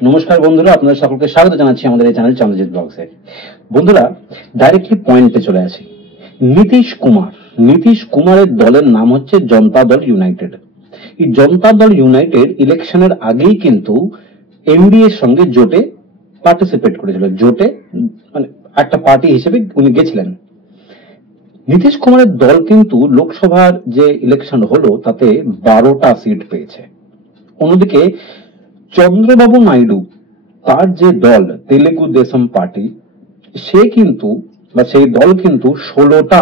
নমস্কার বন্ধুরা, আপনাদের সকলকে স্বাগত জানাচ্ছি আমাদের এই চ্যানেল চন্দ্রজিৎ ব্লগসে। বন্ধুরা, ডাইরেক্টলি পয়েন্টে চলে আসি। নীতিশ কুমারের দলের নাম হচ্ছে জনতা দল ইউনাইটেড। এই জনতা দল ইউনাইটেড ইলেকশনের আগেই কিন্তু এনডিএর সঙ্গে জোটে পার্টিসিপেট করেছিল। জোটে মানে একটা পার্টি হিসেবে উনি গেছিলেন। নীতিশ কুমারের দল কিন্তু লোকসভার যে ইলেকশন হলো তাতে 12টা সিট পেয়েছে। অন্যদিকে চন্দ্রবাবু নাইডু, তার যে দল তেলেগু দেশম পার্টি, সে কিন্তু বা সেই দল কিন্তু 16টা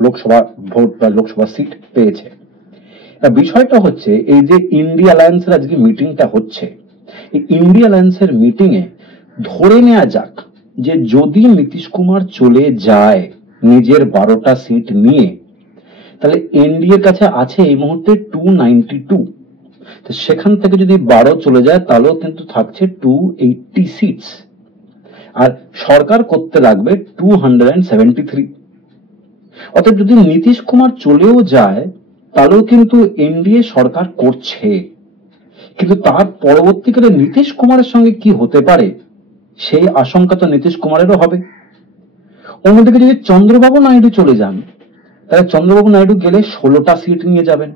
লোকসভা ভোট বা লোকসভা সিট পেয়েছে। বিষয়টা হচ্ছে এই যে ইন্ডিয়া অ্যালায়েন্সের আজকে মিটিংটা হচ্ছে, এই ইন্ডিয়া অ্যালায়েন্সের মিটিং এ ধরে নেওয়া যাক যে যদি নীতিশ কুমার চলে যায় নিজের 12টা সিট নিয়ে, তাহলে এনডিএর কাছে আছে এই মুহূর্তে 292। সেখান থেকে যদি 12 চলে যায় তাহলেও কিন্তু থাকছে 280 সিটস, আর সরকার করতে লাগবে 273। অর্থাৎ যদি নীতিশ কুমার চলেও যায় তাহলেও কিন্তু এনডিএ সরকার করছে, কিন্তু তার পরবর্তীকালে নীতিশ কুমারের সঙ্গে কি হতে পারে সেই আশঙ্কা তো নীতিশ কুমারেরও হবে। অন্যদিকে যদি চন্দ্রবাবু নাইডু চলে যান, তাহলে চন্দ্রবাবু নাইডু গেলে 16টা সিট নিয়ে যাবেন।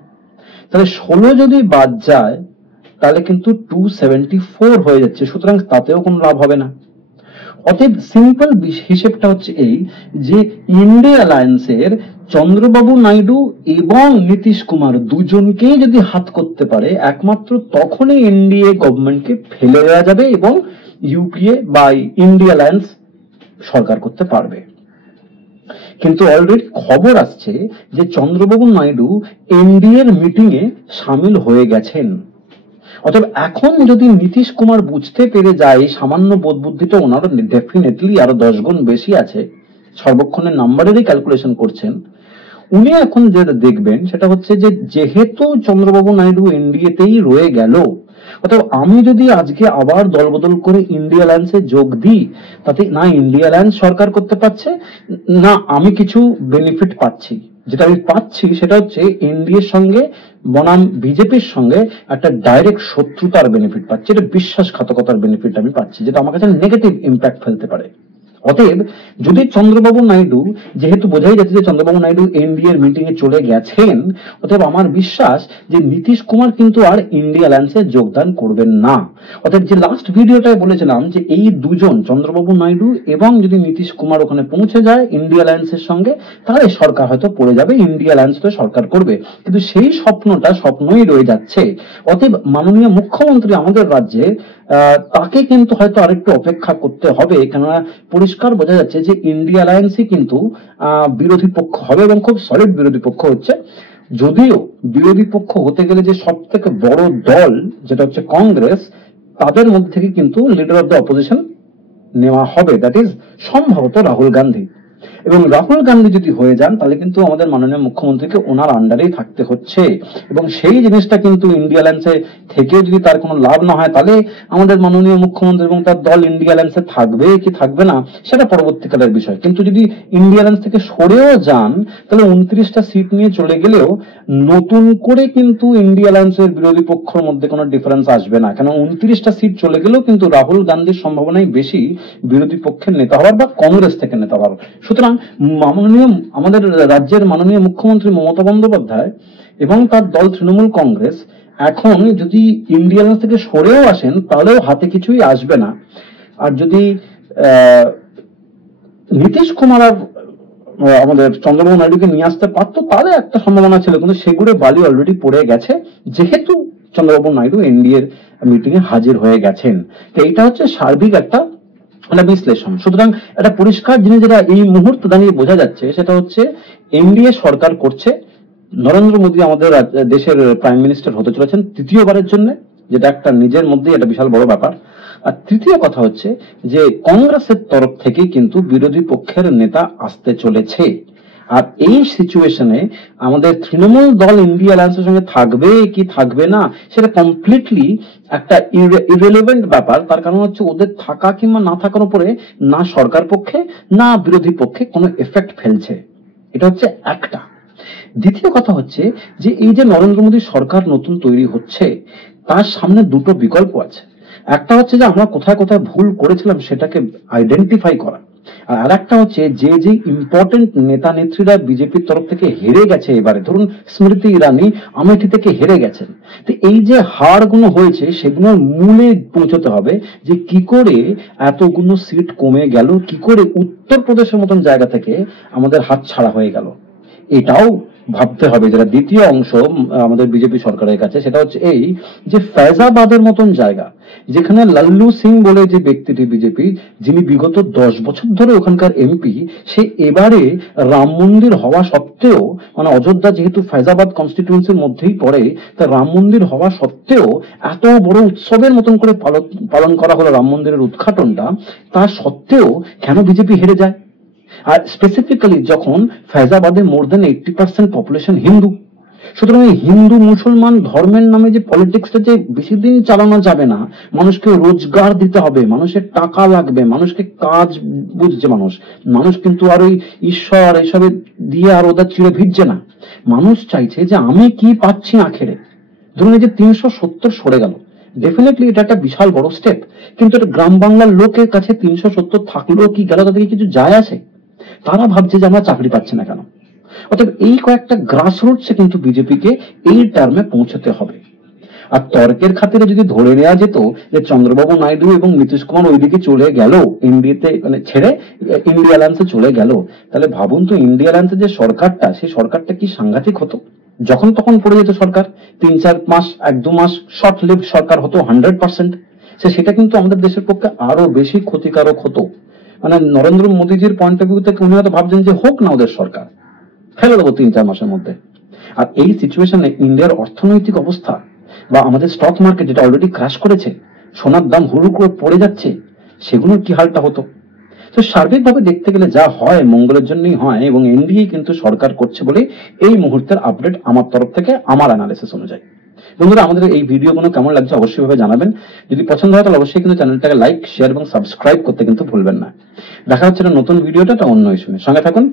তাহলে 16 যদি বাদ যায় তাহলে কিন্তু 274 হয়ে যাচ্ছে, সুতরাং তাতেও কোনো লাভ হবে না। অতএব সিম্পল হিসেবটা হচ্ছে এই যে ইন্ডিয়া অ্যালায়েন্সের চন্দ্রবাবু নাইডু এবং নীতিশ কুমার দুজনকেই যদি হাত করতে পারে, একমাত্র তখনই এনডিএ গভর্নমেন্টকে ফেলে দেওয়া যাবে এবং ইউপিএ বা ইন্ডিয়া অ্যালায়েন্স সরকার করতে পারবে। কিন্তু অলরেডি খবর আসছে যে চন্দ্রবাবু নাইডু এনডিএ এর মিটিং এ সামিল হয়ে গেছেন। অতএব এখন যদি নীতিশ কুমার বুঝতে পেরে যায় সামান্য বোধ বুদ্ধিটা ওনারও ডেফিনেটলি আরো 10 গুণ বেশি আছে, সর্বক্ষণের নাম্বারেরই ক্যালকুলেশন করছেন, উনি এখন যেটা দেখবেন সেটা হচ্ছে যে যেহেতু চন্দ্রবাবু নাইডু এনডিএতেই রয়ে গেল, অতএব আমি যদি আজকে আবার দলবদল করে ইন্ডিয়া অ্যালায়েন্সে যোগ দিই, তাতে না ইন্ডিয়া অ্যালায়েন্স সরকার করতে পারছে, না আমি কিছু বেনিফিট পাচ্ছি। যেটা আমি পাচ্ছি সেটা হচ্ছে এনডিএর সঙ্গে বনাম বিজেপির সঙ্গে একটা ডাইরেক্ট শত্রুতার বেনিফিট পাচ্ছি, এটা বিশ্বাসঘাতকতার বেনিফিট আমি পাচ্ছি, যেটা আমার কাছে নেগেটিভ ইম্প্যাক্ট ফেলতে পারে। অতএব যদি চন্দ্রবাবু নাইডু, যেহেতু বোঝাই যাচ্ছে যে চন্দ্রবাবু নাইডু এনডিএ এর মিটিং এ চলে গেছেন, অতএব আমার বিশ্বাস যে নীতিশ কুমার কিন্তু আর ইন্ডিয়া অ্যালায়েন্সে যোগদান করবেন না। অতএব যে লাস্ট ভিডিওটায় বলেছিলাম যে এই দুজন চন্দ্রবাবু নাইডু এবং যদি নীতিশ কুমার ওখানে পৌঁছে যায় ইন্ডিয়া অ্যালায়েন্সের সঙ্গে, তাহলে সরকার হয়তো পড়ে যাবে, ইন্ডিয়া অ্যালায়েন্স তো সরকার করবে, কিন্তু সেই স্বপ্নটা স্বপ্নই রয়ে যাচ্ছে। অতএব মাননীয় মুখ্যমন্ত্রী আমাদের রাজ্যে, তাকে কিন্তু হয়তো আরেকটু অপেক্ষা করতে হবে, কেননা পরিষ্কার বোঝা যাচ্ছে যে ইন্ডিয়া অ্যালায়েন্সই কিন্তু বিরোধী পক্ষ হবে এবং খুব সলিড বিরোধী পক্ষ হচ্ছে। যদিও বিরোধী পক্ষ হতে গেলে যে সব থেকে বড় দল যেটা হচ্ছে কংগ্রেস, তাদের মধ্যে থেকে কিন্তু লিডার অফ দ্য অপোজিশন নেওয়া হবে, দ্যাট ইজ সম্ভবত রাহুল গান্ধী। এবং রাহুল গান্ধী যদি হয়ে যান তাহলে কিন্তু আমাদের মাননীয় মুখ্যমন্ত্রীকে ওনার আন্ডারেই থাকতে হচ্ছে, এবং সেই জিনিসটা কিন্তু ইন্ডিয়া অ্যালায়েন্সে থেকেও যদি তার কোনো লাভ না হয়, তাহলে আমাদের মাননীয় মুখ্যমন্ত্রী এবং তার দল ইন্ডিয়া অ্যালায়েন্সে থাকবে কি থাকবে না সেটা পরবর্তীকালের বিষয়। কিন্তু যদি ইন্ডিয়া অ্যালায়েন্স থেকে সরেও যান তাহলে 29টা সিট নিয়ে চলে গেলেও নতুন করে কিন্তু ইন্ডিয়া অ্যালায়েন্সের বিরোধী পক্ষের মধ্যে কোনো ডিফারেন্স আসবে না, কেন 29টা সিট চলে গেলেও কিন্তু রাহুল গান্ধীর সম্ভাবনাই বেশি বিরোধী পক্ষের নেতা হওয়ার বা কংগ্রেস থেকে নেতা হওয়ার। সুতরাং মাননীয় আমাদের রাজ্যের মাননীয় মুখ্যমন্ত্রী মমতা বন্দ্যোপাধ্যায় এবং তার দল তৃণমূল কংগ্রেস এখন যদি ইন্ডিয়া অ্যালায়েন্স থেকে সরেও আসেন তাহলেও হাতে কিছুই আসবে না। আর যদি নীতিশ কুমার আর আমাদের চন্দ্রবাবু নাইডুকে নিয়ে আসতে পারতো তাহলে একটা সম্ভাবনা ছিল, কিন্তু সেগুলো বালি অলরেডি পড়ে গেছে যেহেতু চন্দ্রবাবু নাইডু এনডিএ এর মিটিং এ হাজির হয়ে গেছেন। তো এটা হচ্ছে সার্বিক একটা বিশ্লেষণ। সুতরাং একটা পরিষ্কার জিনিস যেটা এই মুহূর্তে দাঁড়িয়ে বোঝা যাচ্ছে সেটা হচ্ছে এনডিএ সরকার করছে, নরেন্দ্র মোদী আমাদের দেশের প্রাইম মিনিস্টার হতে চলেছেন তৃতীয়বারের জন্য, যেটা একটা নিজের মধ্যে একটা বিশাল বড় ব্যাপার। আর তৃতীয় কথা হচ্ছে যে কংগ্রেসের তরফ থেকে কিন্তু বিরোধী পক্ষের নেতা আসতে চলেছে। আর এই সিচুয়েশনে আমাদের তৃণমূল দল ইন্ডিয়া অ্যালায়েন্সের সঙ্গে থাকবে কি থাকবে না সেটা কমপ্লিটলি একটা ইররিলেভেন্ট ব্যাপার। তার কারণ হচ্ছে ওদের থাকা কিংবা না থাকার উপরে না সরকার পক্ষে না বিরোধী পক্ষে কোনো এফেক্ট ফেলছে, এটা হচ্ছে একটা। দ্বিতীয় কথা হচ্ছে যে এই যে নরেন্দ্র মোদী সরকার নতুন তৈরি হচ্ছে, তার সামনে দুটো বিকল্প আছে। একটা হচ্ছে যে আমরা কোথায় কোথায় ভুল করেছিলাম সেটাকে আইডেন্টিফাই করা, আর একটা হচ্ছে যে যে ইম্পর্টেন্ট নেতা নেত্রীরা বিজেপির তরফ থেকে হেরে গেছে এবারে, ধরুন স্মৃতি ইরানি আমেঠি থেকে হেরে গেছেন, তো এই যে হারগুলো হয়েছে সেগুলোর মূলে পৌঁছতে হবে যে কি করে এতগুলো সিট কমে গেল, কি করে উত্তরপ্রদেশের মতন জায়গা থেকে আমাদের হাত ছাড়া হয়ে গেল। এটাও ভাবতে হবে, যেটা দ্বিতীয় অংশ আমাদের বিজেপি সরকারের কাছে, সেটা হচ্ছে এই যে ফৈজাবাদের মতন জায়গা, যেখানে লাল্লু সিং বলে যে ব্যক্তিটি বিজেপি, যিনি বিগত 10 বছর ধরে ওখানকার এমপি, সে এবারে রাম মন্দির হওয়া সত্ত্বেও, মানে অযোধ্যা যেহেতু ফৈজাবাদ কনস্টিটিউয়েন্সির মধ্যেই পড়ে, তা রাম মন্দির হওয়া সত্ত্বেও এত বড় উৎসবের মতন করে পালন করা হলো রাম মন্দিরের উদ্ঘাটনটা, তা সত্ত্বেও কেন বিজেপি হেরে যায়? আর স্পেসিফিক্যালি যখন ফৈজাবাদে মোর দেন 80% পপুলেশন হিন্দু, সুতরাং এই হিন্দু মুসলমান ধর্মের নামে যে পলিটিক্সটা যে বেশি দিন চালানো যাবে না, মানুষকে রোজগার দিতে হবে, মানুষের টাকা লাগবে, মানুষকে কাজ বুঝছে মানুষ, মানুষ কিন্তু আর ওই ঈশ্বর এসবে দিয়ে আর ওদের চিড়ে ভিজছে না। মানুষ চাইছে যে আমি কি পাচ্ছি আখেরে। ধরুন এই যে 370 সরে গেল, ডেফিনেটলি এটা একটা বিশাল বড় স্টেপ, কিন্তু এটা গ্রাম বাংলার লোকের কাছে 370 থাকলেও কি গেল তাদের কিছু যায় আসে? তারা ভাবছে যে আমরা চাকরি পাচ্ছি না কেন। অতএব এই কয়েকটা গ্রাসরুটসে কিন্তু বিজেপিকে এই টার্মে পৌঁছতে হবে। আর তর্কের খাতিরে যদি ধরে নেওয়া যেত যে চন্দ্রবাবু নাইডু এবং নীতিশ কুমার ওইদিকে চলে গেল, এনডিএতে মানে ছেড়ে ইন্ডিয়া অ্যালায়েন্সে চলে গেল, তাহলে ভাবুন তো ইন্ডিয়া অ্যালায়েন্সের যে সরকারটা, সেই সরকারটা কি সাংঘাতিক হতো। যখন তখন পড়ে যেত সরকার, 3-4 মাস 1-2 মাস শর্ট লিভ সরকার হতো 100%, সেটা কিন্তু আমাদের দেশের পক্ষে আরো বেশি ক্ষতিকারক হতো। মানে নরেন্দ্র মোদীজির পয়েন্ট অফ ভিউ থেকে উনি হয়তো ভাবছেন যে হোক না ওদের সরকার, ফেলে দেবো 3-4 মাসের মধ্যে। আর এই সিচুয়েশনে ইন্ডিয়ার অর্থনৈতিক অবস্থা বা আমাদের স্টক মার্কেট যেটা অলরেডি ক্র্যাশ করেছে, সোনার দাম হুড় করে পড়ে যাচ্ছে, সেগুলোর কি হালটা হতো। তো সার্বিকভাবে দেখতে গেলে যা হয় মঙ্গলের জন্যই হয়, এবং এনডিএ কিন্তু সরকার করছে বলে এই মুহূর্তের আপডেট আমার তরফ থেকে, আমার অ্যানালিসিস অনুযায়ী। বন্ধুরা, আমাদের এই ভিডিওগুলো কেমন লাগছে অবশ্যই ভাবে জানাবেন। যদি পছন্দ হয় তাহলে অবশ্যই কিন্তু চ্যানেলটাকে লাইক, শেয়ার এবং সাবস্ক্রাইব করতে কিন্তু ভুলবেন না। দেখা হচ্ছে না নতুন ভিডিওটা অন্য ইস্যু নিয়ে। সঙ্গে থাকুন।